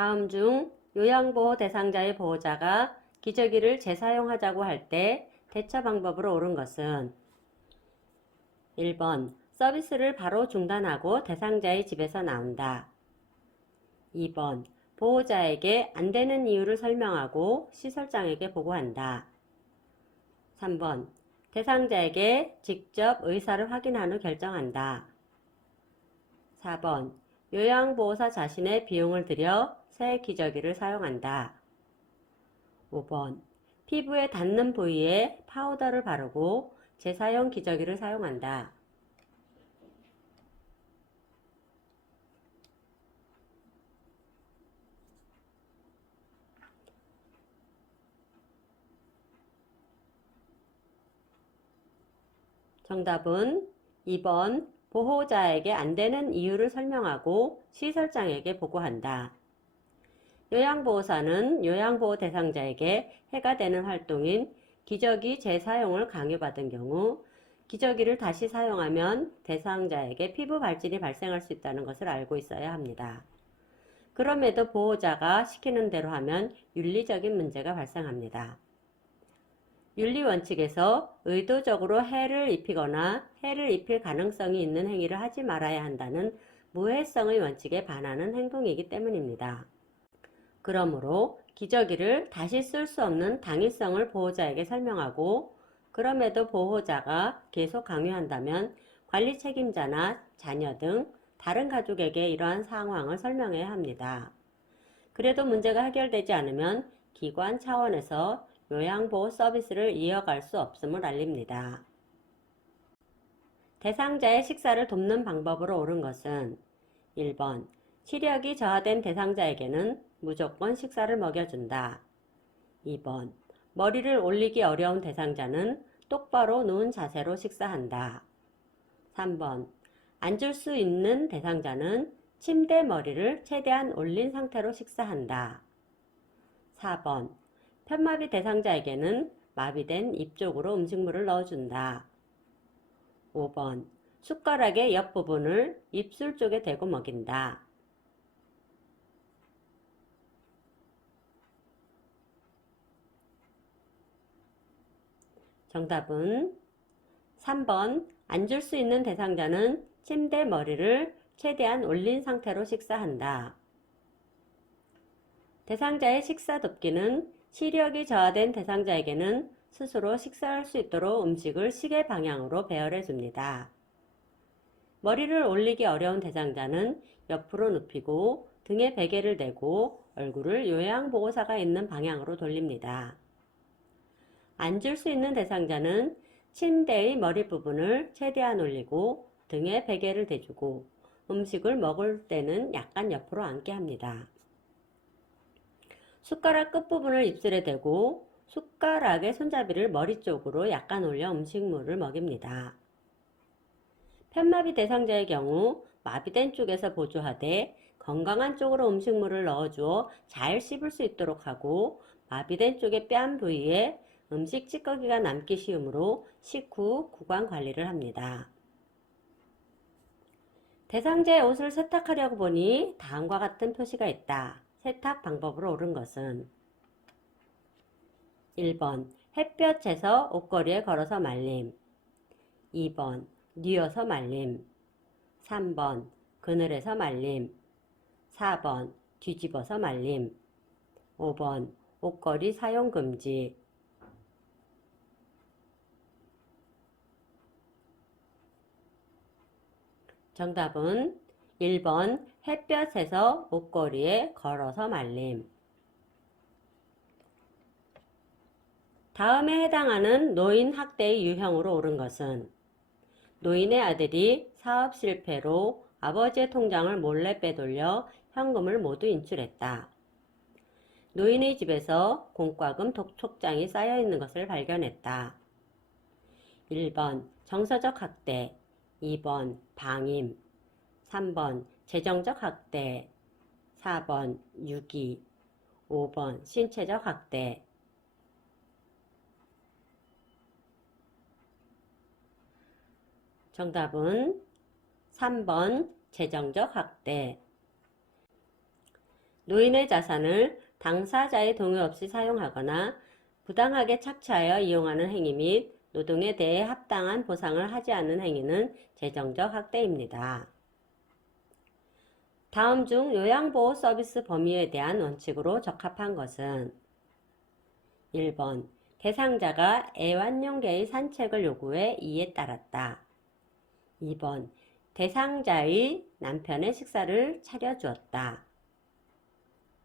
다음 중 요양보호 대상자의 보호자가 기저귀를 재사용하자고 할 때 대처 방법으로 옳은 것은 1번 서비스를 바로 중단하고 대상자의 집에서 나온다. 2번 보호자에게 안 되는 이유를 설명하고 시설장에게 보고한다. 3번 대상자에게 직접 의사를 확인한 후 결정한다. 4번 요양보호사 자신의 비용을 들여 새 기저귀를 사용한다. 5번 피부에 닿는 부위에 파우더를 바르고 재사용 기저귀를 사용한다. 정답은 2번 보호자에게 안 되는 이유를 설명하고 시설장에게 보고한다. 요양보호사는 요양보호 대상자에게 해가 되는 활동인 기저귀 재사용을 강요받은 경우 기저귀를 다시 사용하면 대상자에게 피부 발진이 발생할 수 있다는 것을 알고 있어야 합니다. 그럼에도 보호자가 시키는 대로 하면 윤리적인 문제가 발생합니다. 윤리원칙에서 의도적으로 해를 입히거나 해를 입힐 가능성이 있는 행위를 하지 말아야 한다는 무해성의 원칙에 반하는 행동이기 때문입니다. 그러므로 기저귀를 다시 쓸 수 없는 당위성을 보호자에게 설명하고 그럼에도 보호자가 계속 강요한다면 관리 책임자나 자녀 등 다른 가족에게 이러한 상황을 설명해야 합니다. 그래도 문제가 해결되지 않으면 기관 차원에서 요양보호 서비스를 이어갈 수 없음을 알립니다. 대상자의 식사를 돕는 방법으로 옳은 것은 1번 시력이 저하된 대상자에게는 무조건 식사를 먹여준다. 2번 머리를 올리기 어려운 대상자는 똑바로 누운 자세로 식사한다. 3번 앉을 수 있는 대상자는 침대 머리를 최대한 올린 상태로 식사한다. 4번 편마비 대상자에게는 마비된 입 쪽으로 음식물을 넣어준다. 5번 숟가락의 옆부분을 입술 쪽에 대고 먹인다. 정답은 3번 앉을 수 있는 대상자는 침대 머리를 최대한 올린 상태로 식사한다. 대상자의 식사 돕기는 시력이 저하된 대상자에게는 스스로 식사할 수 있도록 음식을 시계 방향으로 배열해 줍니다. 머리를 올리기 어려운 대상자는 옆으로 눕히고 등에 베개를 대고 얼굴을 요양보호사가 있는 방향으로 돌립니다. 앉을 수 있는 대상자는 침대의 머리 부분을 최대한 올리고 등에 베개를 대주고 음식을 먹을 때는 약간 옆으로 앉게 합니다. 숟가락 끝부분을 입술에 대고 숟가락의 손잡이를 머리 쪽으로 약간 올려 음식물을 먹입니다. 편마비 대상자의 경우 마비된 쪽에서 보조하되 건강한 쪽으로 음식물을 넣어주어 잘 씹을 수 있도록 하고 마비된 쪽의 뺨 부위에 음식 찌꺼기가 남기 쉬우므로 식후 구강 관리를 합니다. 대상자의 옷을 세탁하려고 보니 다음과 같은 표시가 있다. 세탁 방법으로 옳은 것은 1번 햇볕에서 옷걸이에 걸어서 말림. 2번 뉘어서 말림. 3번 그늘에서 말림. 4번 뒤집어서 말림. 5번 옷걸이 사용 금지. 정답은 1번 햇볕에서 옷걸이에 걸어서 말림. 다음에 해당하는 노인 학대의 유형으로 옳은 것은 노인의 아들이 사업 실패로 아버지의 통장을 몰래 빼돌려 현금을 모두 인출했다. 노인의 집에서 공과금 독촉장이 쌓여 있는 것을 발견했다. 1번 정서적 학대, 2번 방임, 3번 재정적 학대, 4번 유기, 5번 신체적 학대. 정답은 3번 재정적 학대. 노인의 자산을 당사자의 동의 없이 사용하거나 부당하게 착취하여 이용하는 행위 및 노동에 대해 합당한 보상을 하지 않는 행위는 재정적 학대입니다. 다음 중 요양보호 서비스 범위에 대한 원칙으로 적합한 것은 1번 대상자가 애완용개의 산책을 요구해 이에 따랐다. 2번 대상자의 남편의 식사를 차려주었다.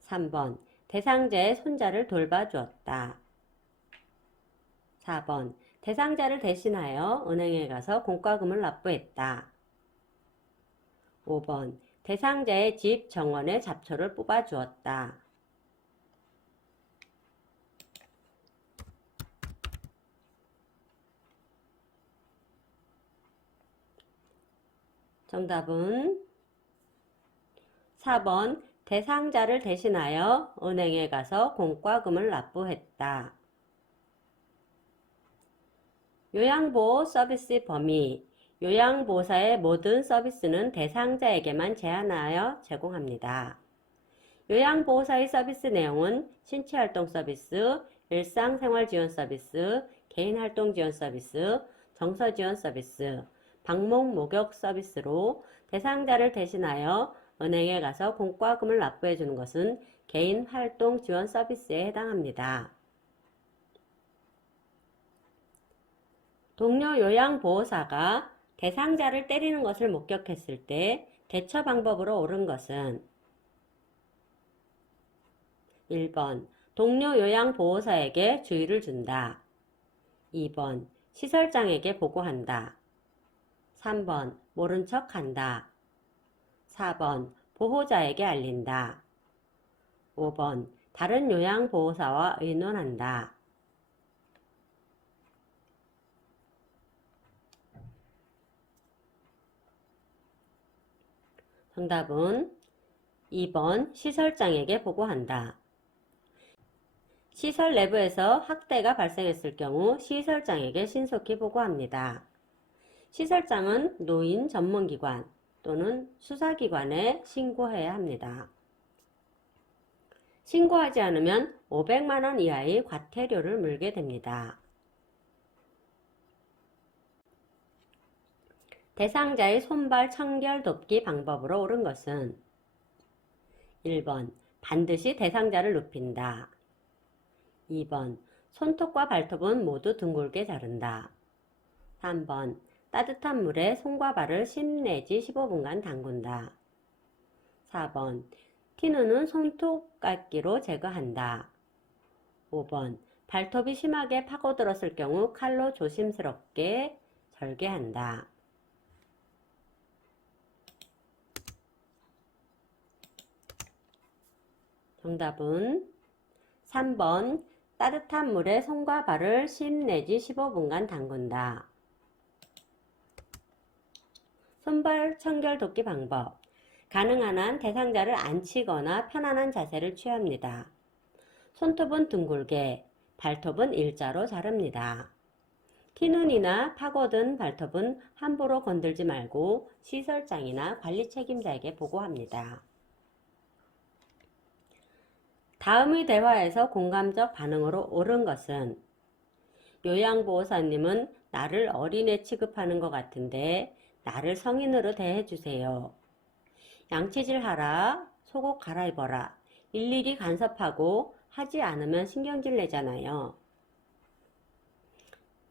3번 대상자의 손자를 돌봐주었다. 4번 대상자를 대신하여 은행에 가서 공과금을 납부했다. 5번 대상자의 집 정원에 잡초를 뽑아주었다. 정답은 4번 대상자를 대신하여 은행에 가서 공과금을 납부했다. 요양보호 서비스 범위 요양보호사의 모든 서비스는 대상자에게만 제한하여 제공합니다. 요양보호사의 서비스 내용은 신체활동 서비스, 일상생활지원 서비스, 개인활동지원 서비스, 정서지원 서비스, 방목 목욕 서비스로 대상자를 대신하여 은행에 가서 공과금을 납부해 주는 것은 개인활동 지원 서비스에 해당합니다. 동료 요양보호사가 대상자를 때리는 것을 목격했을 때 대처 방법으로 옳은 것은 1번 동료 요양보호사에게 주의를 준다. 2번 시설장에게 보고한다. 3번 모른 척한다. 4번 보호자에게 알린다. 5번 다른 요양보호사와 의논한다. 정답은 2번 시설장에게 보고한다. 시설 내부에서 학대가 발생했을 경우 시설장에게 신속히 보고합니다. 시설장은 노인 전문기관 또는 수사기관에 신고해야 합니다. 신고하지 않으면 500만원 이하의 과태료를 물게 됩니다. 대상자의 손발 청결 돕기 방법으로 옳은 것은 1번 반드시 대상자를 눕힌다. 2번 손톱과 발톱은 모두 둥글게 자른다. 3번 따뜻한 물에 손과 발을 10 내지 15분간 담근다. 4번 티눈은 손톱깎이로 제거한다. 5번 발톱이 심하게 파고들었을 경우 칼로 조심스럽게 절개한다. 정답은 3번 따뜻한 물에 손과 발을 10 내지 15분간 담근다. 손발 청결 돕기 방법 가능한 한 대상자를 앉히거나 편안한 자세를 취합니다. 손톱은 둥글게, 발톱은 일자로 자릅니다. 티눈이나 파고든 발톱은 함부로 건들지 말고 시설장이나 관리 책임자에게 보고합니다. 다음의 대화에서 공감적 반응으로 옳은 것은 요양보호사님은 나를 어린애 취급하는 것 같은데 나를 성인으로 대해주세요. 양치질 하라, 속옷 갈아입어라, 일일이 간섭하고 하지 않으면 신경질 내잖아요.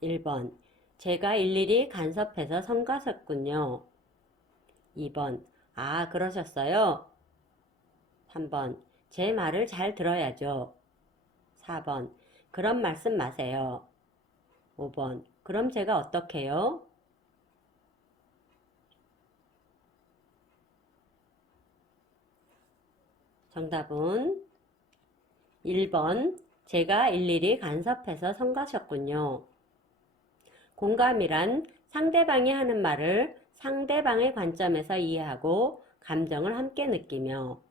1번 제가 일일이 간섭해서 성가셨군요. 2번 아 그러셨어요? 3번 제 말을 잘 들어야죠. 4번 그런 말씀 마세요. 5번 그럼 제가 어떡해요? 정답은 1번 제가 일일이 간섭해서 성가셨군요. 공감이란 상대방이 하는 말을 상대방의 관점에서 이해하고 감정을 함께 느끼며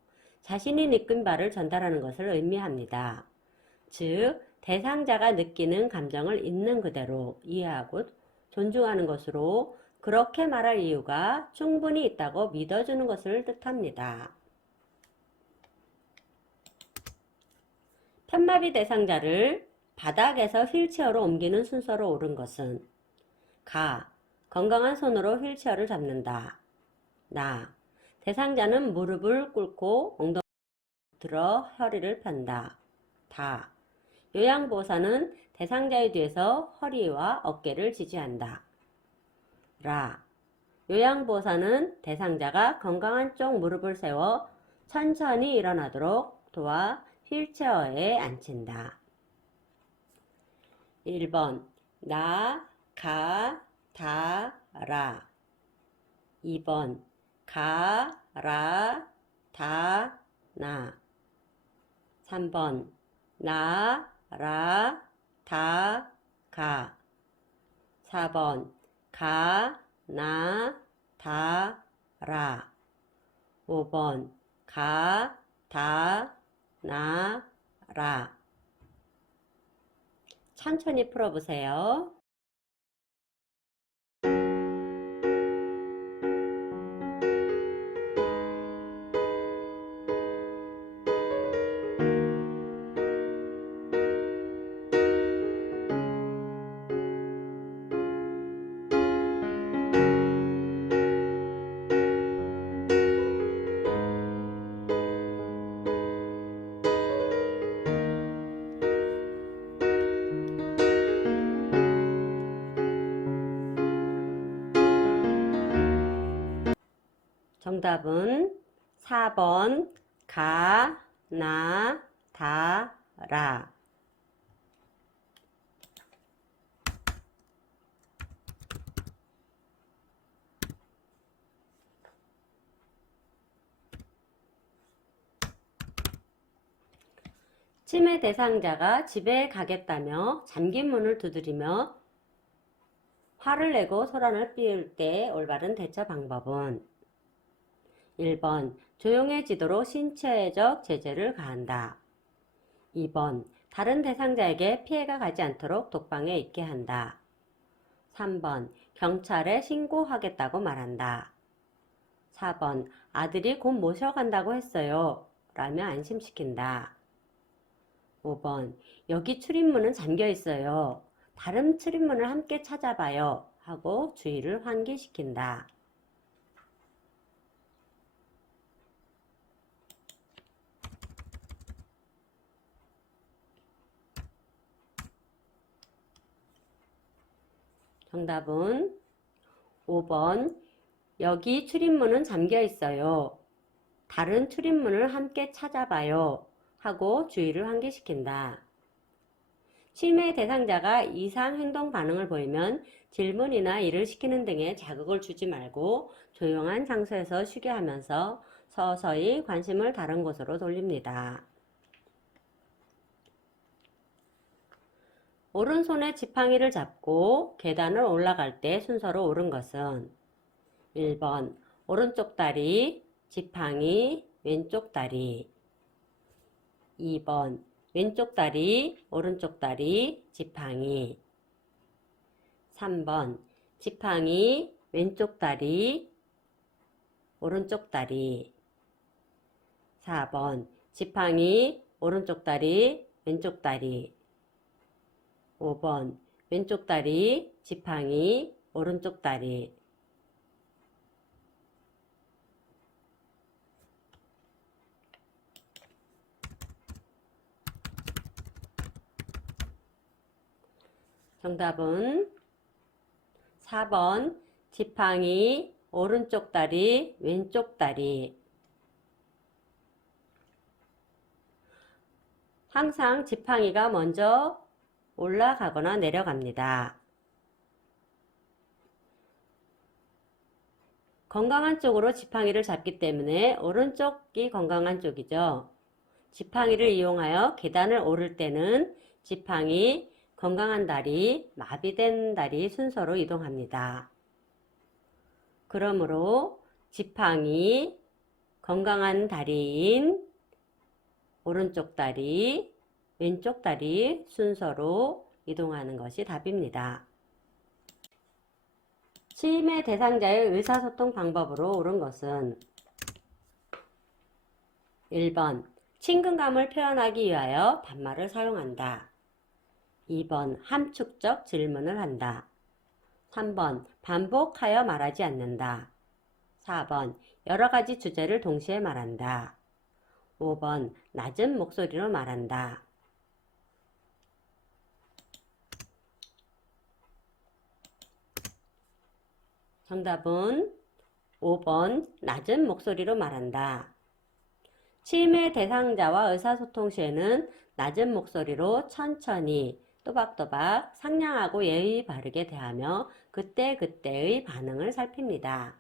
자신이 느낀 바를 전달하는 것을 의미합니다. 즉, 대상자가 느끼는 감정을 있는 그대로 이해하고 존중하는 것으로 그렇게 말할 이유가 충분히 있다고 믿어주는 것을 뜻합니다. 현마비 대상자를 바닥에서 휠체어로 옮기는 순서로 옳은 것은 가. 건강한 손으로 휠체어를 잡는다. 나. 대상자는 무릎을 꿇고 엉덩이를 들어 허리를 편다. 다. 요양보호사는 대상자의 뒤에서 허리와 어깨를 지지한다. 라. 요양보호사는 대상자가 건강한 쪽 무릎을 세워 천천히 일어나도록 도와 휠체어에 앉힌다. 1번 나, 가, 다, 라. 2번 가, 라, 다, 나. 3번 나, 라, 다, 가. 4번 가, 나, 다, 라. 5번 가, 다, 나, 라. 천천히 풀어보세요. 정답은 4번 가, 나, 다, 라. 치매 대상자가 집에 가겠다며 잠긴 문을 두드리며 화를 내고 소란을 피울 때 올바른 대처 방법은 1번 조용해지도록 신체적 제재를 가한다. 2번 다른 대상자에게 피해가 가지 않도록 독방에 있게 한다. 3번 경찰에 신고하겠다고 말한다. 4번 아들이 곧 모셔간다고 했어요 라며 안심시킨다. 5번 여기 출입문은 잠겨 있어요. 다른 출입문을 함께 찾아봐요 하고 주의를 환기시킨다. 정답은 5번 여기 출입문은 잠겨 있어요. 다른 출입문을 함께 찾아봐요 하고 주의를 환기시킨다. 치매 대상자가 이상 행동 반응을 보이면 질문이나 일을 시키는 등의 자극을 주지 말고 조용한 장소에서 쉬게 하면서 서서히 관심을 다른 곳으로 돌립니다. 오른손에 지팡이를 잡고 계단을 올라갈 때 순서로 옳은 것은 1번 오른쪽 다리, 지팡이, 왼쪽 다리. 2번 왼쪽 다리, 오른쪽 다리, 지팡이. 3번 지팡이, 왼쪽 다리, 오른쪽 다리. 4번 지팡이, 오른쪽 다리, 왼쪽 다리. 5번 왼쪽 다리, 지팡이, 오른쪽 다리. 정답은 4번 지팡이, 오른쪽 다리, 왼쪽 다리. 항상 지팡이가 먼저 올라가거나 내려갑니다. 건강한 쪽으로 지팡이를 잡기 때문에 오른쪽이 건강한 쪽이죠. 지팡이를 이용하여 계단을 오를 때는 지팡이, 건강한 다리, 마비된 다리 순서로 이동합니다. 그러므로 지팡이, 건강한 다리인 오른쪽 다리, 왼쪽 다리 순서로 이동하는 것이 답입니다. 치매 대상자의 의사소통 방법으로 옳은 것은 1번 친근감을 표현하기 위하여 반말을 사용한다. 2번 함축적 질문을 한다. 3번 반복하여 말하지 않는다. 4번 여러 가지 주제를 동시에 말한다. 5번 낮은 목소리로 말한다. 정답은 5번 낮은 목소리로 말한다. 침해 대상자와 의사소통 시에는 낮은 목소리로 천천히 또박또박 상냥하고 예의 바르게 대하며 그때그때의 반응을 살핍니다.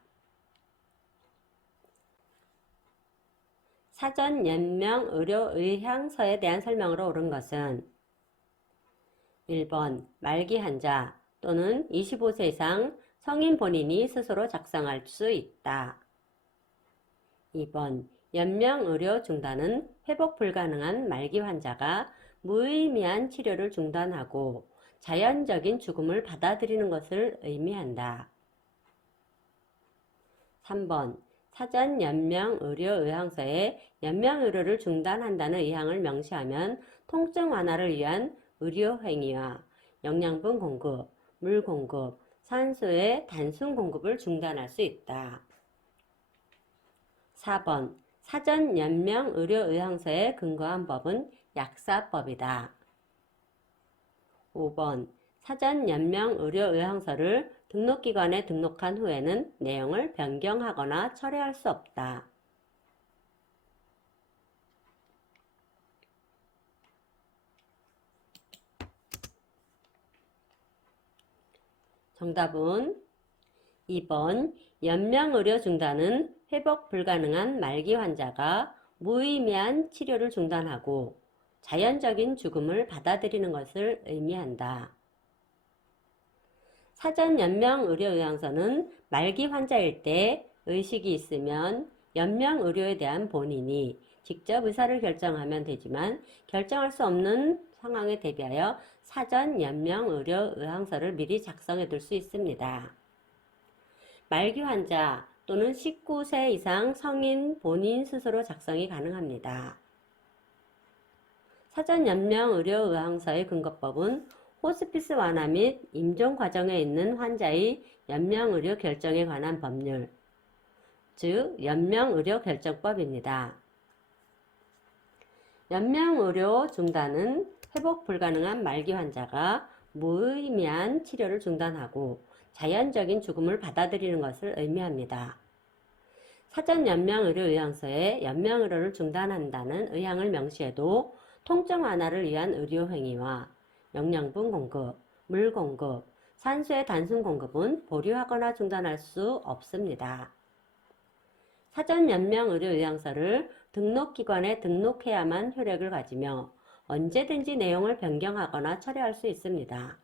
사전 연명 의료 의향서에 대한 설명으로 옳은 것은 1번 말기 환자 또는 25세 이상 성인 본인이 스스로 작성할 수 있다. 2번 연명 의료 중단은 회복 불가능한 말기 환자가 무의미한 치료를 중단하고 자연적인 죽음을 받아들이는 것을 의미한다. 3번 사전 연명 의료 의향서에 연명 의료를 중단한다는 의향을 명시하면 통증 완화를 위한 의료 행위와 영양분 공급, 물 공급, 산소의 단순 공급을 중단할 수 있다. 4번 사전 연명 의료 의향서에 근거한 법은 약사법이다. 5번 사전 연명 의료 의향서를 등록기관에 등록한 후에는 내용을 변경하거나 철회할 수 없다. 정답은 2번 연명의료 중단은 회복 불가능한 말기 환자가 무의미한 치료를 중단하고 자연적인 죽음을 받아들이는 것을 의미한다. 사전 연명의료의향서는 말기 환자일 때 의식이 있으면 연명의료에 대한 본인이 직접 의사를 결정하면 되지만 결정할 수 없는 상황에 대비하여 사전 연명의료의향서를 미리 작성해 둘 수 있습니다. 말기 환자 또는 19세 이상 성인 본인 스스로 작성이 가능합니다. 사전 연명의료의향서의 근거법은 호스피스 완화 및 임종 과정에 있는 환자의 연명의료 결정에 관한 법률, 즉 연명의료결정법입니다. 연명의료 중단은 회복 불가능한 말기 환자가 무의미한 치료를 중단하고 자연적인 죽음을 받아들이는 것을 의미합니다. 사전 연명의료의향서에 연명의료를 중단한다는 의향을 명시해도 통증 완화를 위한 의료 행위와 영양분 공급, 물 공급, 산소의 단순 공급은 보류하거나 중단할 수 없습니다. 사전 연명의료의향서를 등록기관에 등록해야만 효력을 가지며 언제든지 내용을 변경하거나 철회할 수 있습니다.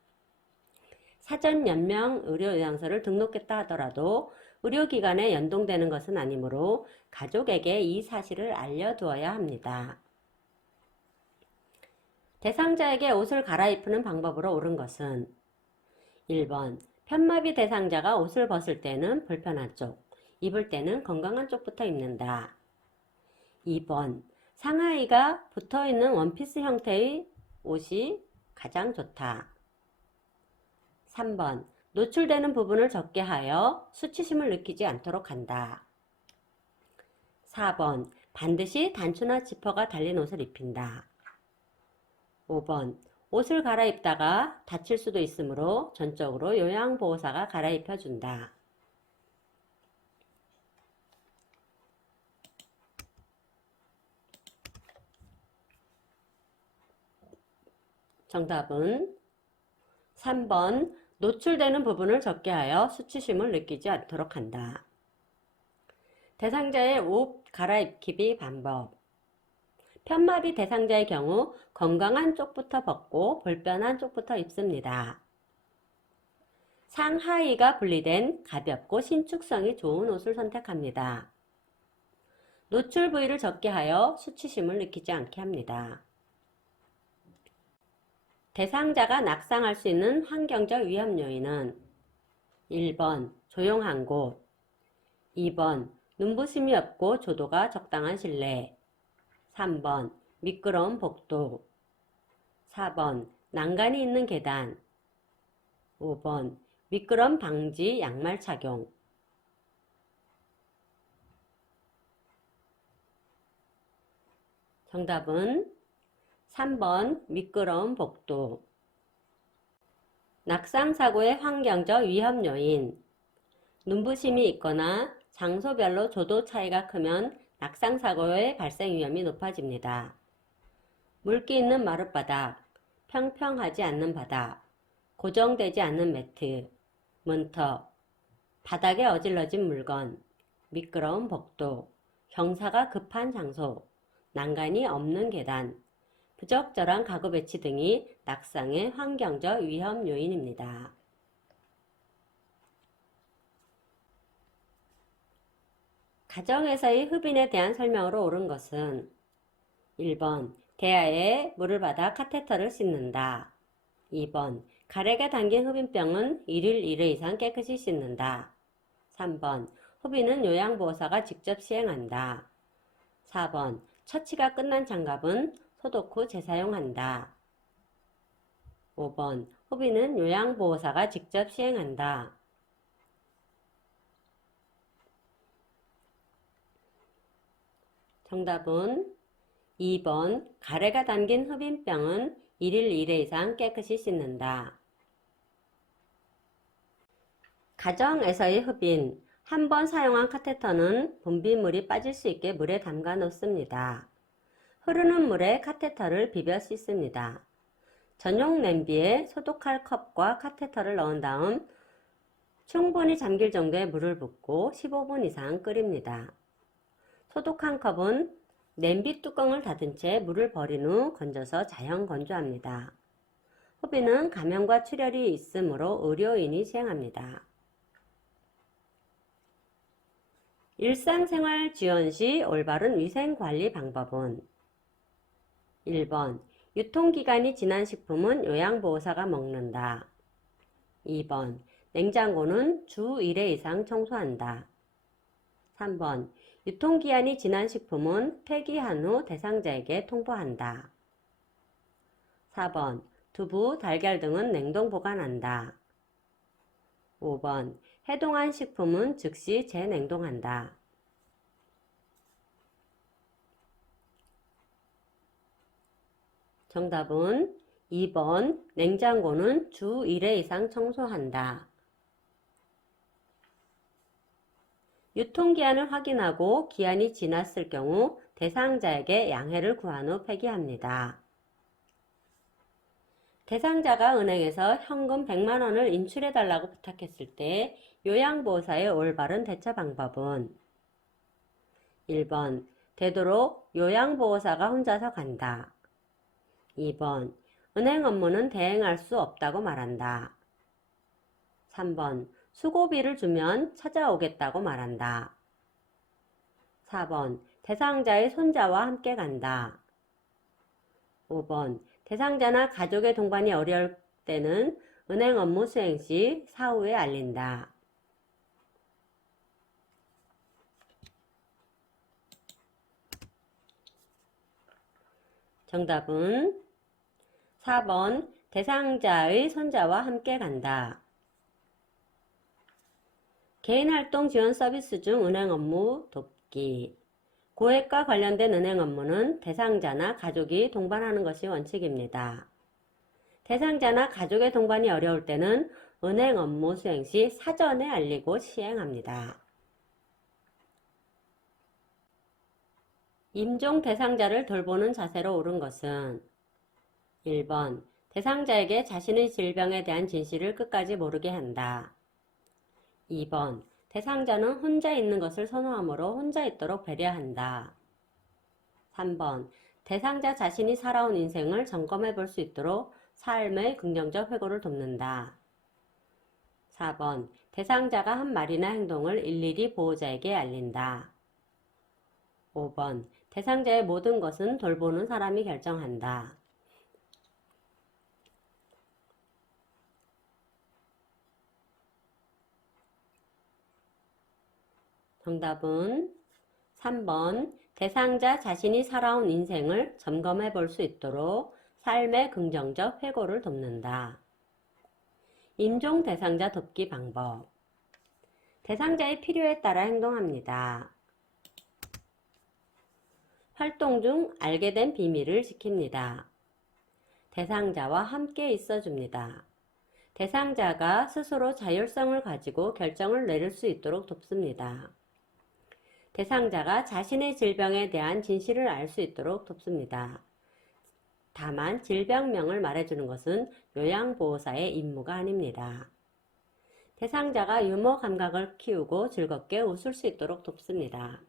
사전 연명의료의향서를 등록했다 하더라도 의료기관에 연동되는 것은 아니므로 가족에게 이 사실을 알려두어야 합니다. 대상자에게 옷을 갈아입히는 방법으로 옳은 것은 1번 편마비 대상자가 옷을 벗을 때는 불편한 쪽, 입을 때는 건강한 쪽부터 입는다. 2번 상하의가 붙어있는 원피스 형태의 옷이 가장 좋다. 3번 노출되는 부분을 적게 하여 수치심을 느끼지 않도록 한다. 4번 반드시 단추나 지퍼가 달린 옷을 입힌다. 5번 옷을 갈아입다가 다칠 수도 있으므로 전적으로 요양보호사가 갈아입혀준다. 정답은 3번 노출되는 부분을 적게 하여 수치심을 느끼지 않도록 한다. 대상자의 옷 갈아입기 방법. 편마비 대상자의 경우 건강한 쪽부터 벗고 불편한 쪽부터 입습니다. 상하의가 분리된 가볍고 신축성이 좋은 옷을 선택합니다. 노출 부위를 적게 하여 수치심을 느끼지 않게 합니다. 대상자가 낙상할 수 있는 환경적 위험 요인은 1번 조용한 곳, 2번 눈부심이 없고 조도가 적당한 실내, 3번 미끄러운 복도, 4번 난간이 있는 계단, 5번 미끄럼 방지 양말 착용. 정답은 3번 미끄러운 복도. 낙상사고의 환경적 위험 요인. 눈부심이 있거나 장소별로 조도 차이가 크면 낙상사고의 발생 위험이 높아집니다. 물기 있는 마룻바닥, 평평하지 않는 바닥, 고정되지 않는 매트, 문턱, 바닥에 어질러진 물건, 미끄러운 복도, 경사가 급한 장소, 난간이 없는 계단, 부적절한 가구 배치 등이 낙상의 환경적 위험 요인입니다. 가정에서의 흡인에 대한 설명으로 옳은 것은 1번 대야에 물을 받아 카테터를 씻는다. 2번 가래가 담긴 흡인병은 1일 1회 이상 깨끗이 씻는다. 3번 흡인은 요양보호사가 직접 시행한다. 4번 처치가 끝난 장갑은 소독 후 재사용한다. 5번 흡인은 요양보호사가 직접 시행한다. 정답은 2번 가래가 담긴 흡인병은 1일 1회 이상 깨끗이 씻는다. 가정에서의 흡인. 한 번 사용한 카테터는 분비물이 빠질 수 있게 물에 담가 놓습니다. 흐르는 물에 카테터를 비벼 씻습니다. 전용 냄비에 소독할 컵과 카테터를 넣은 다음 충분히 잠길 정도의 물을 붓고 15분 이상 끓입니다. 소독한 컵은 냄비 뚜껑을 닫은 채 물을 버린 후 건져서 자연 건조합니다. 흡인은 감염과 출혈이 있으므로 의료인이 시행합니다. 일상생활 지원 시 올바른 위생관리 방법은 1번 유통기간이 지난 식품은 요양보호사가 먹는다. 2번 냉장고는 주 1회 이상 청소한다. 3번 유통기한이 지난 식품은 폐기한 후 대상자에게 통보한다. 4번 두부, 달걀 등은 냉동 보관한다. 5번 해동한 식품은 즉시 재냉동한다. 정답은 2번 냉장고는 주 1회 이상 청소한다. 유통기한을 확인하고 기한이 지났을 경우 대상자에게 양해를 구한 후 폐기합니다. 대상자가 은행에서 현금 100만원을 인출해달라고 부탁했을 때 요양보호사의 올바른 대처 방법은 1번 되도록 요양보호사가 혼자서 간다. 2번 은행 업무는 대행할 수 없다고 말한다. 3번 수고비를 주면 찾아오겠다고 말한다. 4번 대상자의 손자와 함께 간다. 5번 대상자나 가족의 동반이 어려울 때는 은행 업무 수행 시 사후에 알린다. 정답은 4번 대상자의 손자와 함께 간다. 개인활동 지원 서비스 중 은행 업무 돕기. 고액과 관련된 은행 업무는 대상자나 가족이 동반하는 것이 원칙입니다. 대상자나 가족의 동반이 어려울 때는 은행 업무 수행 시 사전에 알리고 시행합니다. 임종 대상자를 돌보는 자세로 옳은 것은 1번 대상자에게 자신의 질병에 대한 진실을 끝까지 모르게 한다. 2번 대상자는 혼자 있는 것을 선호하므로 혼자 있도록 배려한다. 3번 대상자 자신이 살아온 인생을 점검해 볼 수 있도록 삶의 긍정적 회고를 돕는다. 4번 대상자가 한 말이나 행동을 일일이 보호자에게 알린다. 5번 대상자의 모든 것은 돌보는 사람이 결정한다. 정답은 3번 대상자 자신이 살아온 인생을 점검해 볼 수 있도록 삶의 긍정적 회고를 돕는다. 임종 대상자 돕기 방법. 대상자의 필요에 따라 행동합니다. 활동 중 알게 된 비밀을 지킵니다. 대상자와 함께 있어줍니다. 대상자가 스스로 자율성을 가지고 결정을 내릴 수 있도록 돕습니다. 대상자가 자신의 질병에 대한 진실을 알 수 있도록 돕습니다. 다만 질병명을 말해주는 것은 요양보호사의 임무가 아닙니다. 대상자가 유머 감각을 키우고 즐겁게 웃을 수 있도록 돕습니다.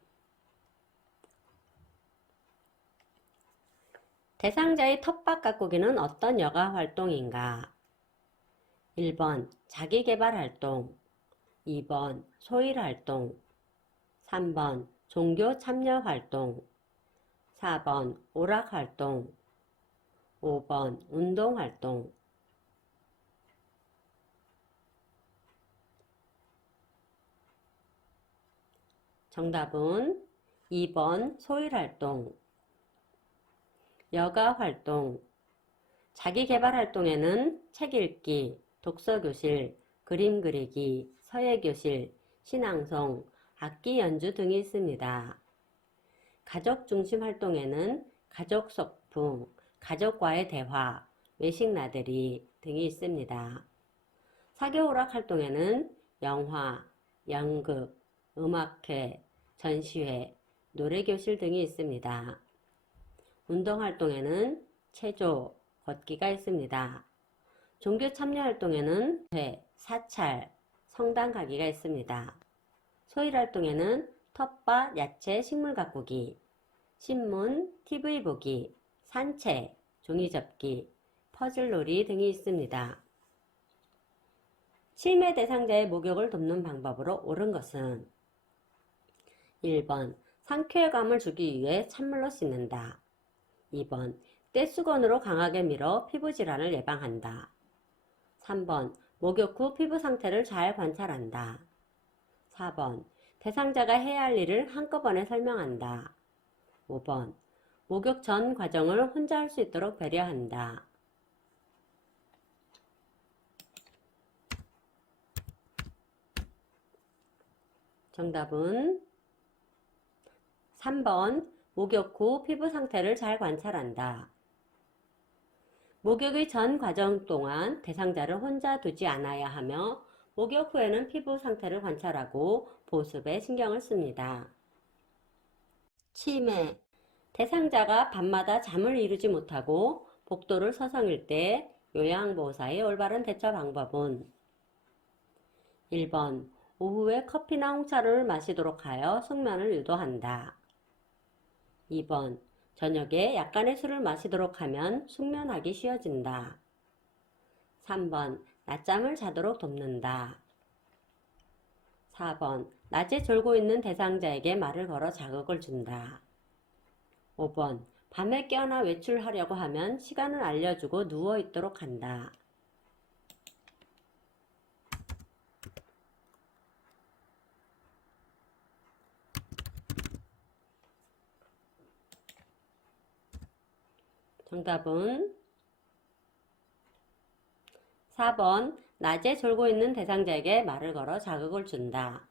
대상자의 텃밭 가꾸기는 어떤 여가 활동인가? 1번 자기개발 활동, 2번 소일 활동, 3번 종교 참여 활동, 4번 오락 활동, 5번 운동 활동. 정답은 2번 소일 활동. 여가 활동. 자기개발 활동에는 책 읽기, 독서교실, 그림 그리기, 서예교실, 신앙송, 악기 연주 등이 있습니다. 가족 중심 활동에는 가족 소풍, 가족과의 대화, 외식 나들이 등이 있습니다. 사교 오락 활동에는 영화, 연극, 음악회, 전시회, 노래교실 등이 있습니다. 운동 활동에는 체조, 걷기가 있습니다. 종교 참여 활동에는 회, 사찰, 성당 가기가 있습니다. 소일 활동에는 텃밭, 야채, 식물 가꾸기, 신문, TV 보기, 산책, 종이 접기, 퍼즐놀이 등이 있습니다. 치매 대상자의 목욕을 돕는 방법으로 옳은 것은 1번 상쾌감을 주기 위해 찬물로 씻는다. 2번 떼수건으로 강하게 밀어 피부 질환을 예방한다. 3번 목욕 후 피부 상태를 잘 관찰한다. 4번 대상자가 해야 할 일을 한꺼번에 설명한다. 5번 목욕 전 과정을 혼자 할 수 있도록 배려한다. 정답은 3번 목욕 후 피부 상태를 잘 관찰한다. 목욕의 전 과정 동안 대상자를 혼자 두지 않아야 하며 목욕 후에는 피부 상태를 관찰하고 보습에 신경을 씁니다. 치매. 대상자가 밤마다 잠을 이루지 못하고 복도를 서성일 때 요양보호사의 올바른 대처 방법은 1번 오후에 커피나 홍차를 마시도록 하여 숙면을 유도한다. 2번 저녁에 약간의 술을 마시도록 하면 숙면하기 쉬워진다. 3번 낮잠을 자도록 돕는다. 4번 낮에 졸고 있는 대상자에게 말을 걸어 자극을 준다. 5번 밤에 깨어나 외출하려고 하면 시간을 알려주고 누워 있도록 한다. 정답은 4번 낮에 졸고 있는 대상자에게 말을 걸어 자극을 준다.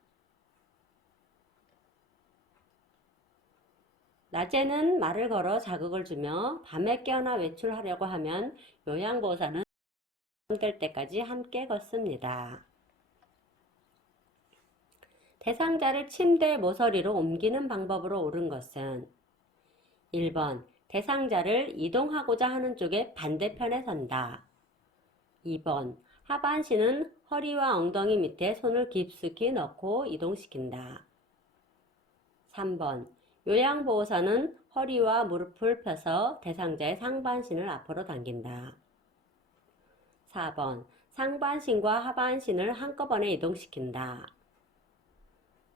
낮에는 말을 걸어 자극을 주며 밤에 깨어나 외출하려고 하면 요양보호사는 될 때까지 함께 걷습니다. 대상자를 침대 모서리로 옮기는 방법으로 옳은 것은 1번 대상자를 이동하고자 하는 쪽의 반대편에 선다. 2번 하반신은 허리와 엉덩이 밑에 손을 깊숙이 넣고 이동시킨다. 3번 요양보호사는 허리와 무릎을 펴서 대상자의 상반신을 앞으로 당긴다. 4번 상반신과 하반신을 한꺼번에 이동시킨다.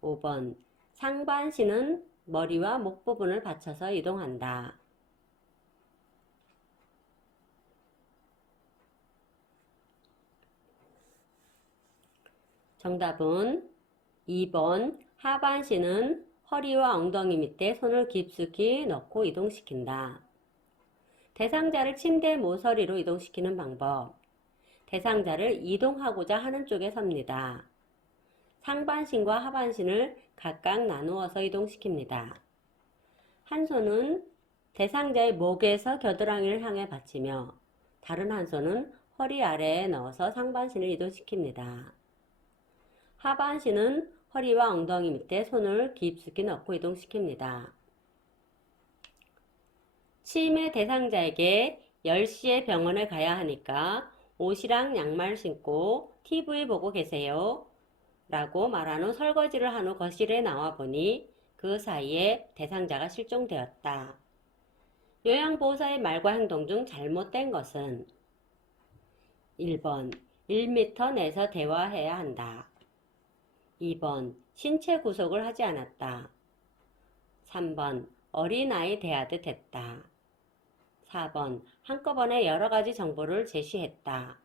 5번 상반신은 머리와 목 부분을 받쳐서 이동한다. 정답은 2번 하반신은 허리와 엉덩이 밑에 손을 깊숙이 넣고 이동시킨다. 대상자를 침대 모서리로 이동시키는 방법. 대상자를 이동하고자 하는 쪽에 섭니다. 상반신과 하반신을 각각 나누어서 이동시킵니다. 한 손은 대상자의 목에서 겨드랑이를 향해 받치며 다른 한 손은 허리 아래에 넣어서 상반신을 이동시킵니다. 하반신은 허리와 엉덩이 밑에 손을 깊숙이 넣고 이동시킵니다. 치매 대상자에게 10시에 병원에 가야 하니까 옷이랑 양말 신고 TV 보고 계세요 라고 말한 후 설거지를 한 후 거실에 나와 보니 그 사이에 대상자가 실종되었다. 요양보호사의 말과 행동 중 잘못된 것은 1번 1m 내에서 대화해야 한다. 2번 신체 구속을 하지 않았다. 3번 어린아이 대하듯 했다. 4번 한꺼번에 여러가지 정보를 제시했다.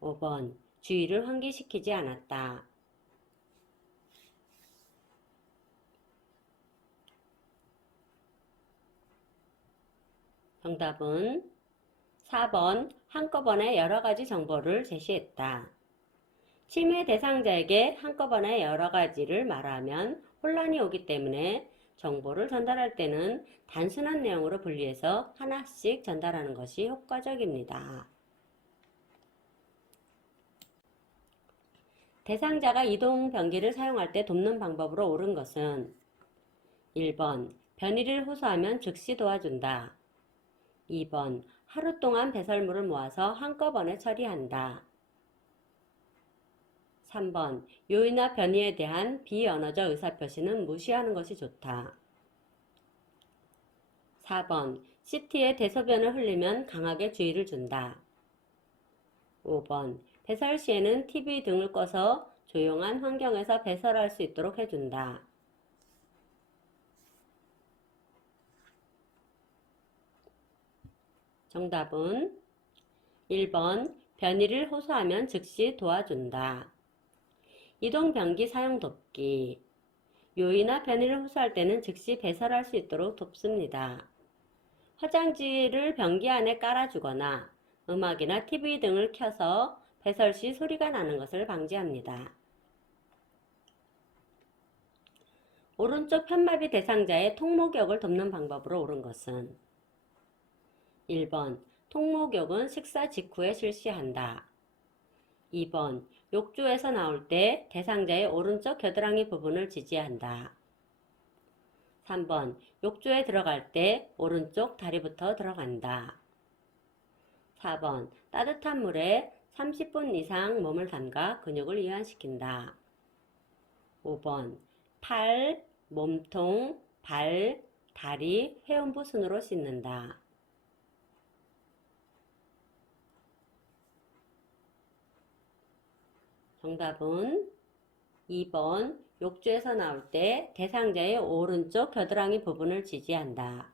5번 주의를 환기시키지 않았다. 정답은 4번 한꺼번에 여러가지 정보를 제시했다. 치매 대상자에게 한꺼번에 여러가지를 말하면 혼란이 오기 때문에 정보를 전달할 때는 단순한 내용으로 분리해서 하나씩 전달하는 것이 효과적입니다. 대상자가 이동 변기를 사용할 때 돕는 방법으로 옳은 것은 1번 변이를 호소하면 즉시 도와준다. 2번 하루 동안 배설물을 모아서 한꺼번에 처리한다. 3번 요이나 변이에 대한 비언어적 의사표시는 무시하는 것이 좋다. 4번 CT에 대소변을 흘리면 강하게 주의를 준다. 5번 배설 시에는 TV 등을 꺼서 조용한 환경에서 배설할 수 있도록 해준다. 정답은 1번 변이를 호소하면 즉시 도와준다. 이동변기 사용 돕기. 요이나 변이를 호소할 때는 즉시 배설할 수 있도록 돕습니다. 화장지를 변기 안에 깔아주거나 음악이나 TV 등을 켜서 배설 시 소리가 나는 것을 방지합니다. 오른쪽 편마비 대상자의 통목욕을 돕는 방법으로 옳은 것은 1번 통목욕은 식사 직후에 실시한다. 2번 욕조에서 나올 때 대상자의 오른쪽 겨드랑이 부분을 지지한다. 3번 욕조에 들어갈 때 오른쪽 다리부터 들어간다. 4번 따뜻한 물에 30분 이상 몸을 담가 근육을 이완시킨다. 5번 팔, 몸통, 발, 다리, 회음부 순으로 씻는다. 정답은 2번 욕조에서 나올 때 대상자의 오른쪽 겨드랑이 부분을 지지한다.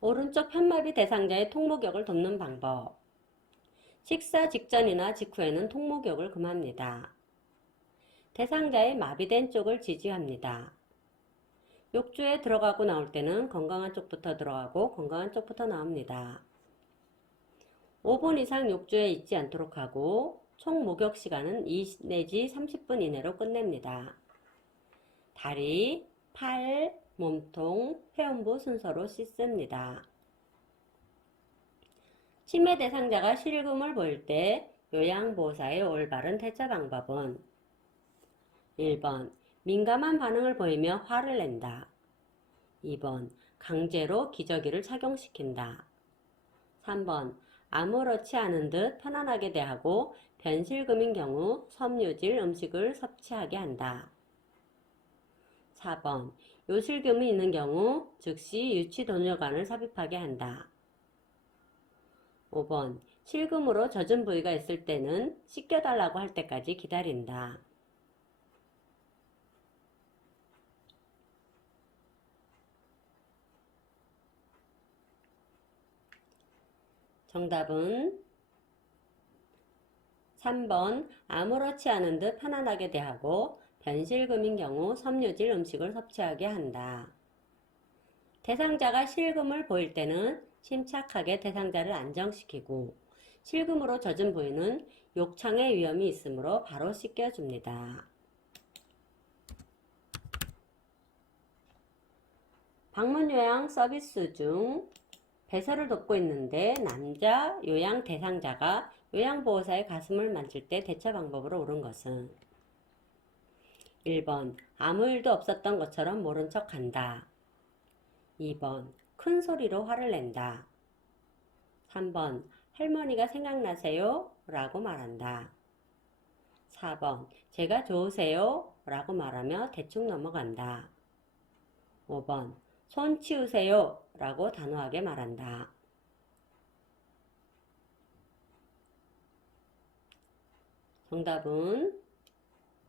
오른쪽 편마비 대상자의 통목욕을 돕는 방법. 식사 직전이나 직후에는 통목욕을 금합니다. 대상자의 마비된 쪽을 지지합니다. 욕조에 들어가고 나올 때는 건강한 쪽부터 들어가고 건강한 쪽부터 나옵니다. 5분 이상 욕조에 있지 않도록 하고 총 목욕 시간은 20 내지 30분 이내로 끝냅니다. 다리, 팔, 몸통, 회음부 순서로 씻습니다. 치매 대상자가 실금을 보일 때 요양보호사의 올바른 대처 방법은 1번 민감한 반응을 보이며 화를 낸다. 2번 강제로 기저귀를 착용시킨다. 3번 아무렇지 않은 듯 편안하게 대하고 변실금인 경우 섬유질 음식을 섭취하게 한다. 4번 요실금이 있는 경우 즉시 유치도뇨관을 삽입하게 한다. 5번 실금으로 젖은 부위가 있을 때는 씻겨달라고 할 때까지 기다린다. 정답은 3번 아무렇지 않은 듯 편안하게 대하고 현실금인 경우 섬유질 음식을 섭취하게 한다. 대상자가 실금을 보일 때는 침착하게 대상자를 안정시키고 실금으로 젖은 부위는 욕창의 위험이 있으므로 바로 씻겨줍니다. 방문 요양 서비스 중 배설을 돕고 있는데 남자 요양 대상자가 요양보호사의 가슴을 만질 때 대처 방법으로 옳은 것은 1번 아무 일도 없었던 것처럼 모른 척 한다. 2번 큰 소리로 화를 낸다. 3번 할머니가 생각나세요? 라고 말한다. 4번 제가 좋으세요? 라고 말하며 대충 넘어간다. 5번 손 치우세요 라고 단호하게 말한다. 정답은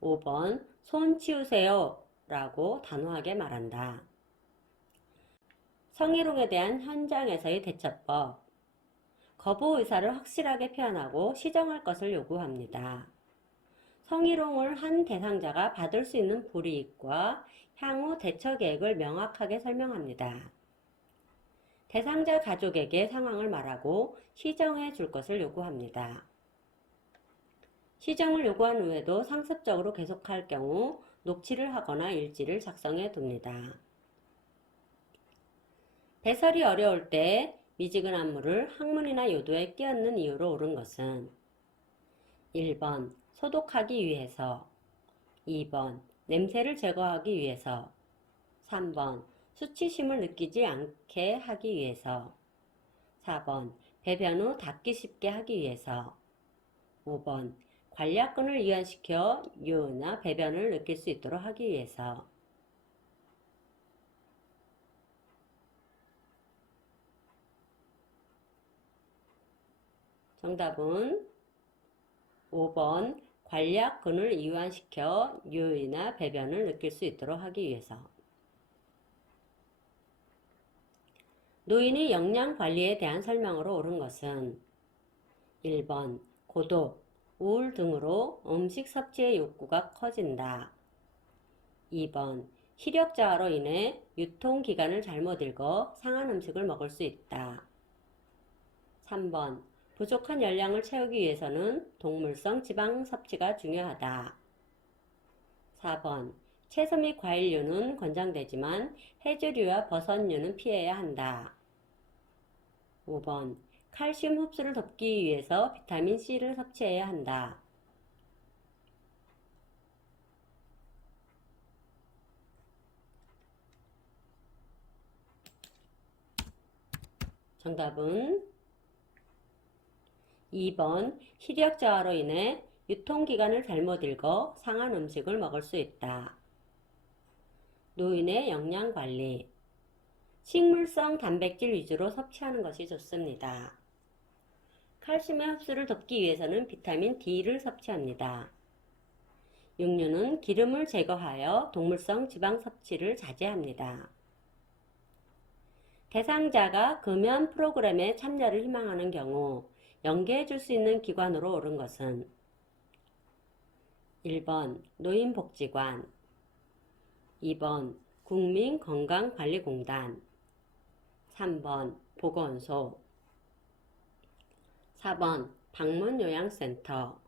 5번 손 치우세요 라고 단호하게 말한다. 성희롱에 대한 현장에서의 대처법. 거부 의사를 확실하게 표현하고 시정할 것을 요구합니다. 성희롱을 한 대상자가 받을 수 있는 불이익과 향후 대처 계획을 명확하게 설명합니다. 대상자 가족에게 상황을 말하고 시정해 줄 것을 요구합니다. 시정을 요구한 후에도 상습적으로 계속할 경우 녹취를 하거나 일지를 작성해 둡니다. 배설이 어려울 때 미지근한 물을 항문이나 요도에 끼얹는 이유로 옳은 것은 1번 소독하기 위해서, 2번 냄새를 제거하기 위해서, 3번 수치심을 느끼지 않게 하기 위해서, 4번 배변 후 닦기 쉽게 하기 위해서, 5번 관략근을 이완시켜 유나 배변을 느낄 수 있도록 하기 위해서. 정답은 5번 관략근을 이완시켜 유나 배변을 느낄 수 있도록 하기 위해서. 노인의 영양관리에 대한 설명으로 옳은 것은 1번 고독, 우울 등으로 음식 섭취의 욕구가 커진다. 2번 시력저하로 인해 유통기간을 잘못 읽어 상한 음식을 먹을 수 있다. 3번 부족한 열량을 채우기 위해서는 동물성 지방 섭취가 중요하다. 4번 채소 및 과일류는 권장되지만 해조류와 버섯류는 피해야 한다. 5번 칼슘 흡수를 돕기 위해서 비타민C를 섭취해야 한다. 정답은 2번 시력저하로 인해 유통기간을 잘못 읽어 상한 음식을 먹을 수 있다. 노인의 영양관리. 식물성 단백질 위주로 섭취하는 것이 좋습니다. 칼슘의 흡수를 돕기 위해서는 비타민 D를 섭취합니다. 육류는 기름을 제거하여 동물성 지방 섭취를 자제합니다. 대상자가 금연 프로그램에 참여를 희망하는 경우 연계해 줄 수 있는 기관으로 옳은 것은 1번 노인복지관, 2번 국민건강관리공단, 3번 보건소, 4번 방문요양센터,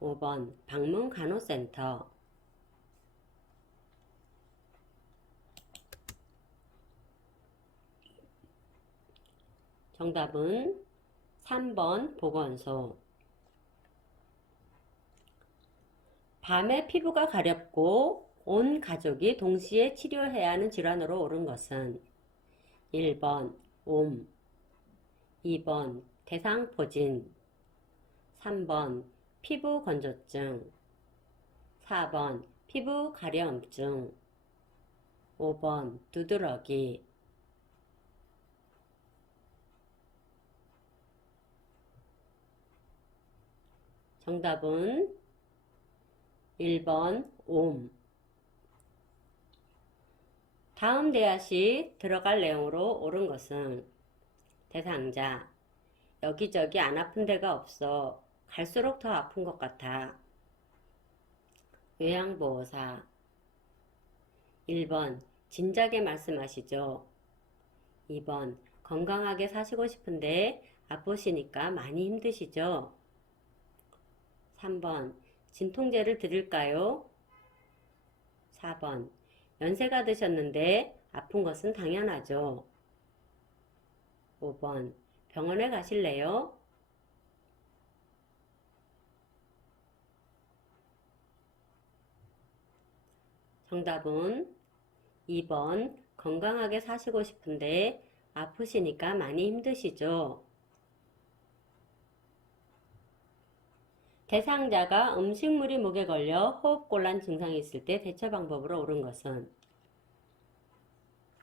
5번 방문간호센터. 정답은 3번 보건소. 밤에 피부가 가렵고 온 가족이 동시에 치료해야 하는 질환으로 옳은 것은 1번 옴, 2번 대상포진, 3번 피부 건조증, 4번 피부 가려움증, 5번 두드러기. 정답은 1번 옴. 다음 대화 시 들어갈 내용으로 옳은 것은 대상자 여기저기 안 아픈 데가 없어 갈수록 더 아픈 것 같아. 요양보호사. 1번 진작에 말씀하시죠. 2번 건강하게 사시고 싶은데 아프시니까 많이 힘드시죠? 3번 진통제를 드릴까요? 4번 연세가 드셨는데 아픈 것은 당연하죠. 5번 병원에 가실래요? 정답은 2번 건강하게 사시고 싶은데 아프시니까 많이 힘드시죠? 대상자가 음식물이 목에 걸려 호흡곤란 증상이 있을 때 대처 방법으로 옳은 것은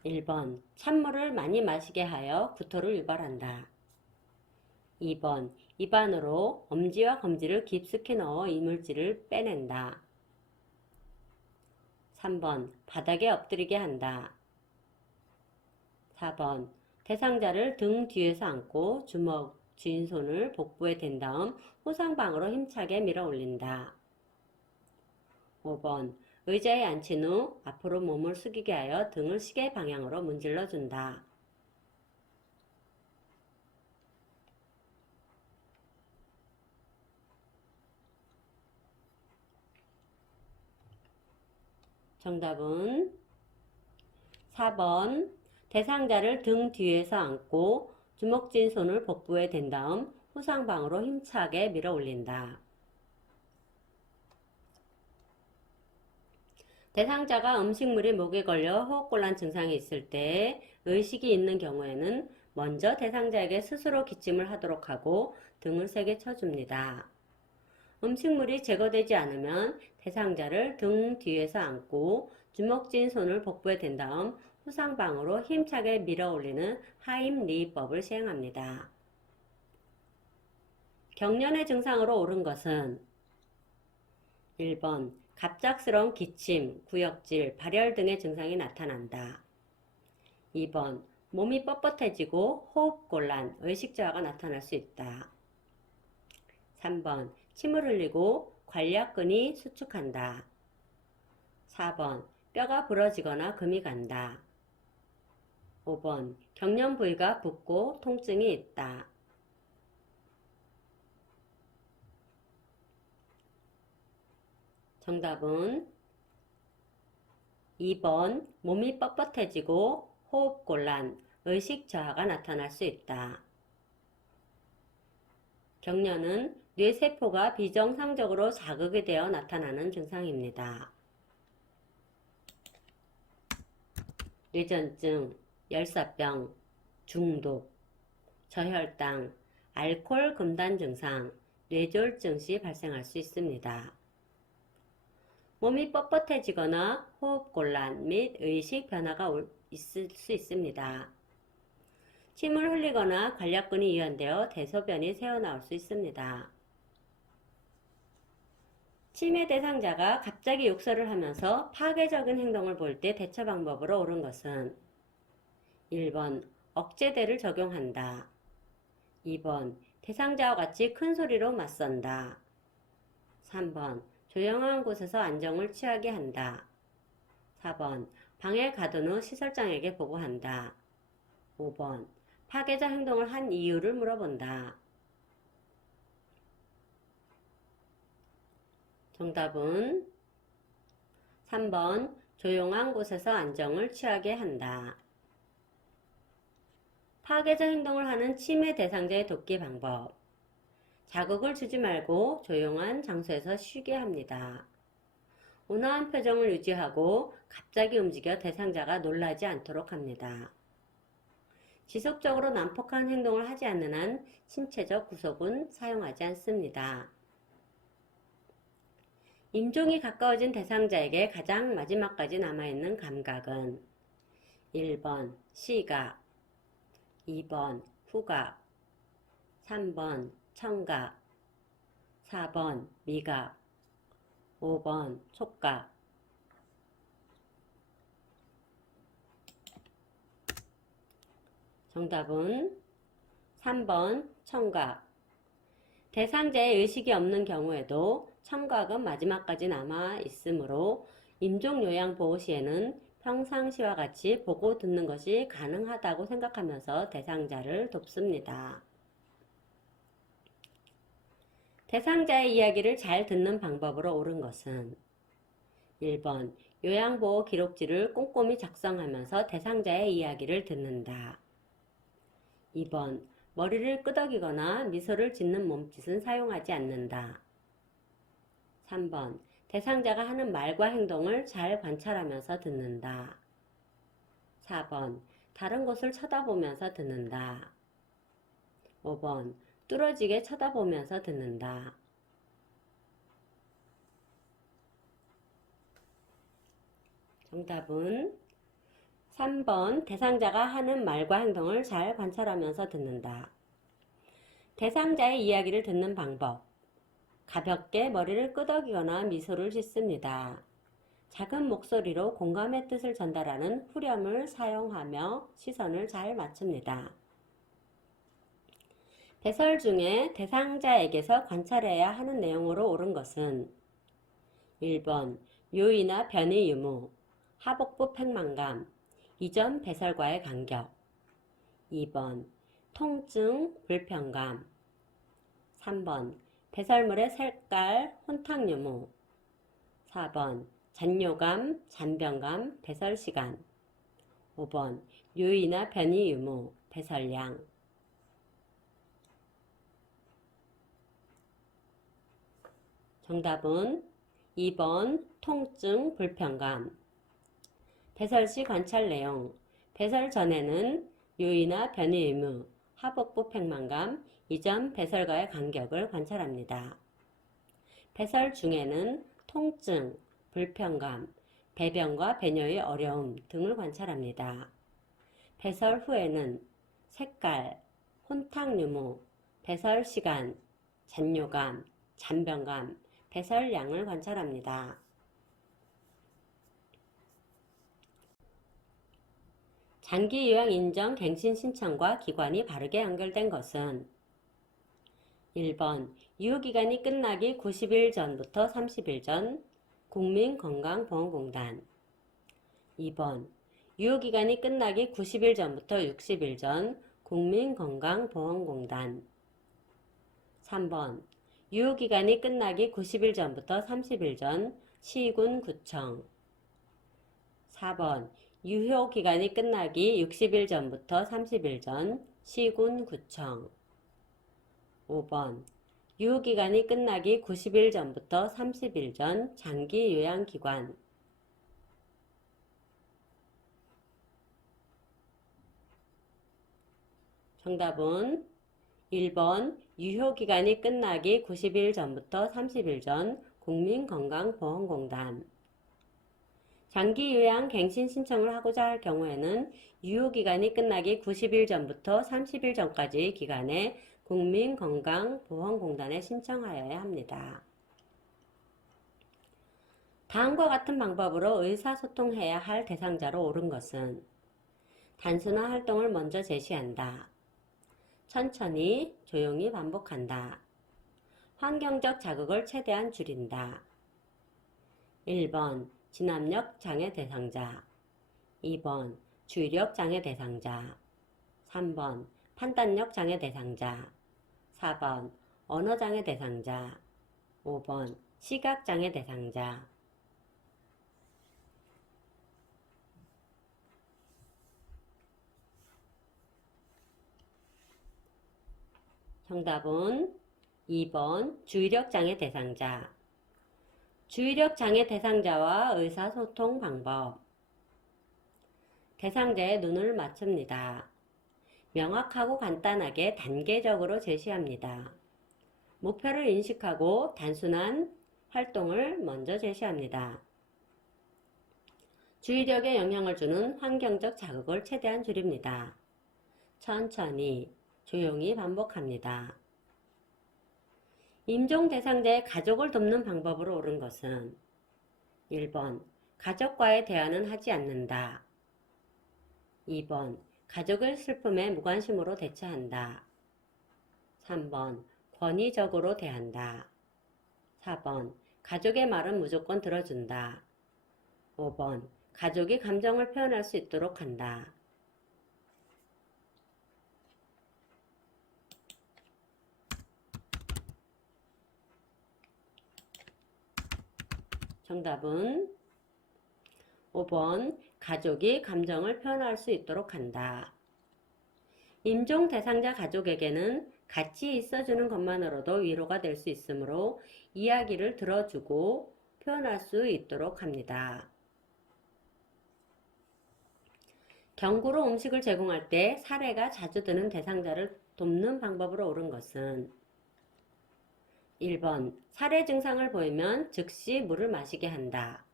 1번 찬물을 많이 마시게 하여 구토를 유발한다. 2번 입안으로 엄지와 검지를 깊숙이 넣어 이물질을 빼낸다. 3번 바닥에 엎드리게 한다. 4번 대상자를 등 뒤에서 안고 주먹 쥔 손을 복부에 댄 다음 후상방으로 힘차게 밀어 올린다. 5번 의자에 앉힌 후 앞으로 몸을 숙이게 하여 등을 시계 방향으로 문질러 준다. 정답은 4번 대상자를 등 뒤에서 안고 주먹 쥔 손을 복부에 댄 다음 후상방으로 힘차게 밀어 올린다. 대상자가 음식물이 목에 걸려 호흡곤란 증상이 있을 때 의식이 있는 경우에는 먼저 대상자에게 스스로 기침을 하도록 하고 등을 세게 쳐줍니다. 음식물이 제거되지 않으면 대상자를 등 뒤에서 안고 주먹 쥔 손을 복부에 댄 다음 후상방으로 힘차게 밀어 올리는 하임리법을 시행합니다. 경련의 증상으로 옳은 것은 1번 갑작스러운 기침, 구역질, 발열 등의 증상이 나타난다. 2번 몸이 뻣뻣해지고 호흡곤란, 의식저하가 나타날 수 있다. 3번 침을 흘리고 관략근이 수축한다. 4번 뼈가 부러지거나 금이 간다. 5번 경련 부위가 붓고 통증이 있다. 정답은 2번 몸이 뻣뻣해지고 호흡곤란, 의식저하가 나타날 수 있다. 경련은 뇌세포가 비정상적으로 자극이 되어 나타나는 증상입니다. 뇌전증, 열사병, 중독, 저혈당, 알코올 금단 증상, 뇌졸중 시 발생할 수 있습니다. 몸이 뻣뻣해지거나 호흡곤란 및 의식 변화가 있을 수 있습니다. 침을 흘리거나 관략근이 이완되어 대소변이 새어나올 수 있습니다. 치매 대상자가 갑자기 욕설을 하면서 파괴적인 행동을 보일 때 대처 방법으로 옳은 것은 1번 억제대를 적용한다. 2번 대상자와 같이 큰 소리로 맞선다. 3번 조용한 곳에서 안정을 취하게 한다. 4번 방에 가둔 후 시설장에게 보고한다. 5번 파괴적 행동을 한 이유를 물어본다. 정답은 3번 조용한 곳에서 안정을 취하게 한다. 파괴적 행동을 하는 치매 대상자의 돕기 방법. 자극을 주지 말고 조용한 장소에서 쉬게 합니다. 온화한 표정을 유지하고 갑자기 움직여 대상자가 놀라지 않도록 합니다. 지속적으로 난폭한 행동을 하지 않는 한 신체적 구속은 사용하지 않습니다. 임종이 가까워진 대상자에게 가장 마지막까지 남아있는 감각은 1번 시각, 2번 후각, 3번 청각, 4번 미각, 5번 촉각. 정답은 3번 청각. 대상자의 의식이 없는 경우에도 청각은 마지막까지 남아 있으므로 임종요양보호 시에는 평상시와 같이 보고 듣는 것이 가능하다고 생각하면서 대상자를 돕습니다. 대상자의 이야기를 잘 듣는 방법으로 옳은 것은 1번 요양보호 기록지를 꼼꼼히 작성하면서 대상자의 이야기를 듣는다. 2번 머리를 끄덕이거나 미소를 짓는 몸짓은 사용하지 않는다. 3번 대상자가 하는 말과 행동을 잘 관찰하면서 듣는다. 4번 다른 곳을 쳐다보면서 듣는다. 5번 뚫어지게 쳐다보면서 듣는다. 정답은 3번 대상자가 하는 말과 행동을 잘 관찰하면서 듣는다. 대상자의 이야기를 듣는 방법. 가볍게 머리를 끄덕이거나 미소를 짓습니다. 작은 목소리로 공감의 뜻을 전달하는 후렴을 사용하며 시선을 잘 맞춥니다. 배설 중에 대상자에게서 관찰해야 하는 내용으로 옳은 것은 1번 요의나 변이 유무, 하복부 팽만감, 이전 배설과의 간격. 2번 통증, 불편감. 3번 배설물의 색깔, 혼탁 유무. 4번 잔뇨감, 잔변감, 배설시간. 5번 요의나 변이 유무, 배설량. 정답은 2번 통증, 불편감. 배설시 관찰 내용. 배설 전에는 요의나 변이 유무, 하복부 팽만감, 이전 배설과의 간격을 관찰합니다. 배설 중에는 통증, 불편감, 배변과 배뇨의 어려움 등을 관찰합니다. 배설 후에는 색깔, 혼탁 유무, 배설 시간, 잔뇨감, 잔변감, 배설량을 관찰합니다. 장기요양 인정 갱신 신청과 기관이 바르게 연결된 것은 1번 유효기간이 끝나기 90일 전부터 30일 전 국민건강보험공단. 2번 유효기간이 끝나기 90일 전부터 60일 전 국민건강보험공단. 3번 유효기간이 끝나기 90일 전부터 30일 전 시군구청. 4번 유효기간이 끝나기 60일 전부터 30일 전 시군구청. 5번 유효기간이 끝나기 90일 전부터 30일 전 장기요양기관. 정답은 1번 유효기간이 끝나기 90일 전부터 30일 전 국민건강보험공단. 장기요양 갱신 신청을 하고자 할 경우에는 유효기간이 끝나기 90일 전부터 30일 전까지 기간에 국민건강보험공단에 신청하여야 합니다. 다음과 같은 방법으로 의사소통해야 할 대상자로 옳은 것은 단순한 활동을 먼저 제시한다. 천천히 조용히 반복한다. 환경적 자극을 최대한 줄인다. 1번 진압력 장애 대상자. 2번 주의력 장애 대상자. 3번 판단력 장애 대상자. 4번 언어장애 대상자. 5번 시각장애 대상자. 정답은 2번 주의력 장애 대상자. 주의력 장애 대상자와 의사소통 방법. 대상자의 눈을 맞춥니다. 명확하고 간단하게 단계적으로 제시합니다. 목표를 인식하고 단순한 활동을 먼저 제시합니다. 주의력에 영향을 주는 환경적 자극을 최대한 줄입니다. 천천히, 조용히 반복합니다. 임종 대상자의 가족을 돕는 방법으로 옳은 것은 1번 가족과의 대화는 하지 않는다. 2번 가족의 슬픔에 무관심으로 대처한다. 3번 권위적으로 대한다. 4번 가족의 말은 무조건 들어준다. 5번 가족이 감정을 표현할 수 있도록 한다. 정답은 5번 가족이 감정을 표현할 수 있도록 한다. 임종 대상자 가족에게는 같이 있어주는 것만으로도 위로가 될 수 있으므로 이야기를 들어주고 표현할 수 있도록 합니다. 경구로 음식을 제공할 때 사례가 자주 드는 대상자를 돕는 방법으로 옳은 것은 1번 사례 증상을 보이면 즉시 물을 마시게 한다.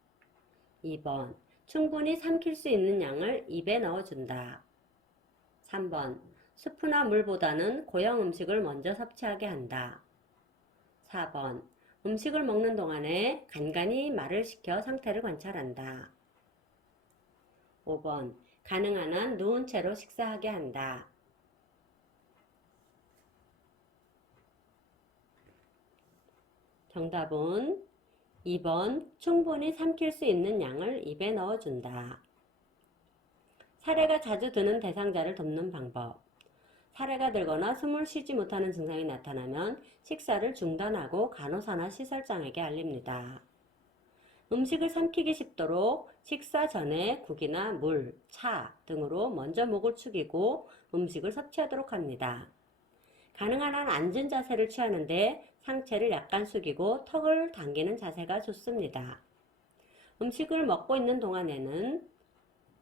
2번 충분히 삼킬 수 있는 양을 입에 넣어준다. 3번 수프나 물보다는 고형 음식을 먼저 섭취하게 한다. 4번 음식을 먹는 동안에 간간히 말을 시켜 상태를 관찰한다. 5번 가능한 한 누운 채로 식사하게 한다. 정답은 2번 충분히 삼킬 수 있는 양을 입에 넣어준다. 사례가 자주 드는 대상자를 돕는 방법. 사례가 들거나 숨을 쉬지 못하는 증상이 나타나면 식사를 중단하고 간호사나 시설장에게 알립니다. 음식을 삼키기 쉽도록 식사 전에 국이나 물, 차 등으로 먼저 목을 축이고 음식을 섭취하도록 합니다. 가능한 한 앉은 자세를 취하는데 상체를 약간 숙이고 턱을 당기는 자세가 좋습니다. 음식을 먹고 있는 동안에는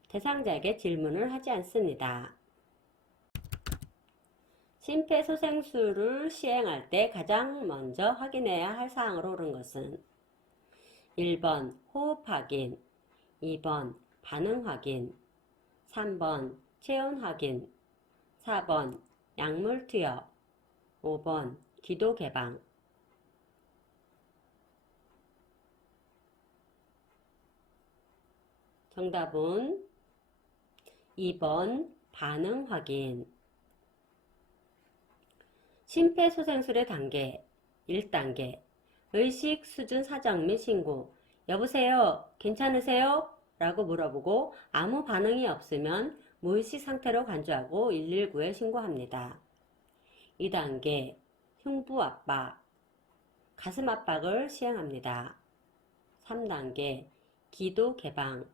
대상자에게 질문을 하지 않습니다. 심폐소생술을 시행할 때 가장 먼저 확인해야 할 사항으로 옳은 것은 1번 호흡 확인, 2번 반응 확인, 3번 체온 확인, 4번 약물 투여, 5번 기도 개방. 정답은 2번 반응 확인. 심폐소생술의 단계 1단계 의식 수준 사정 및 신고. 여보세요? 괜찮으세요? 라고 물어보고 아무 반응이 없으면 무의식 상태로 간주하고 119에 신고합니다. 2단계 흉부 압박, 가슴 압박을 시행합니다. 3단계 기도 개방,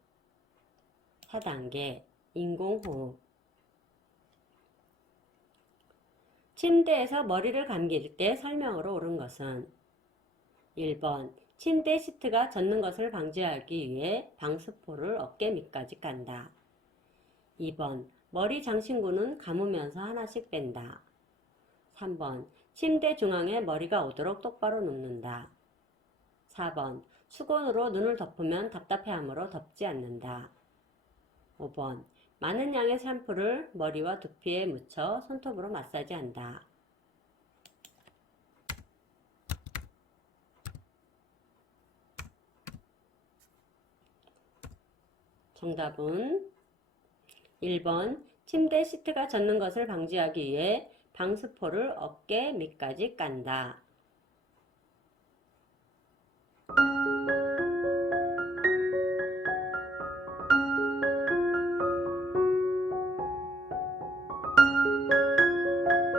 4단계 인공호흡. 침대에서 머리를 감길 때 설명으로 옳은 것은 1번 침대 시트가 젖는 것을 방지하기 위해 방수포를 어깨 밑까지 깐다. 2번 머리 장신구는 감으면서 하나씩 뺀다. 3번 침대 중앙에 머리가 오도록 똑바로 눕는다. 4번 수건으로 눈을 덮으면 답답해하므로 덮지 않는다. 5번 많은 양의 샴푸를 머리와 두피에 묻혀 손톱으로 마사지한다. 정답은 1번 침대 시트가 젖는 것을 방지하기 위해 방수포를 어깨 밑까지 깐다.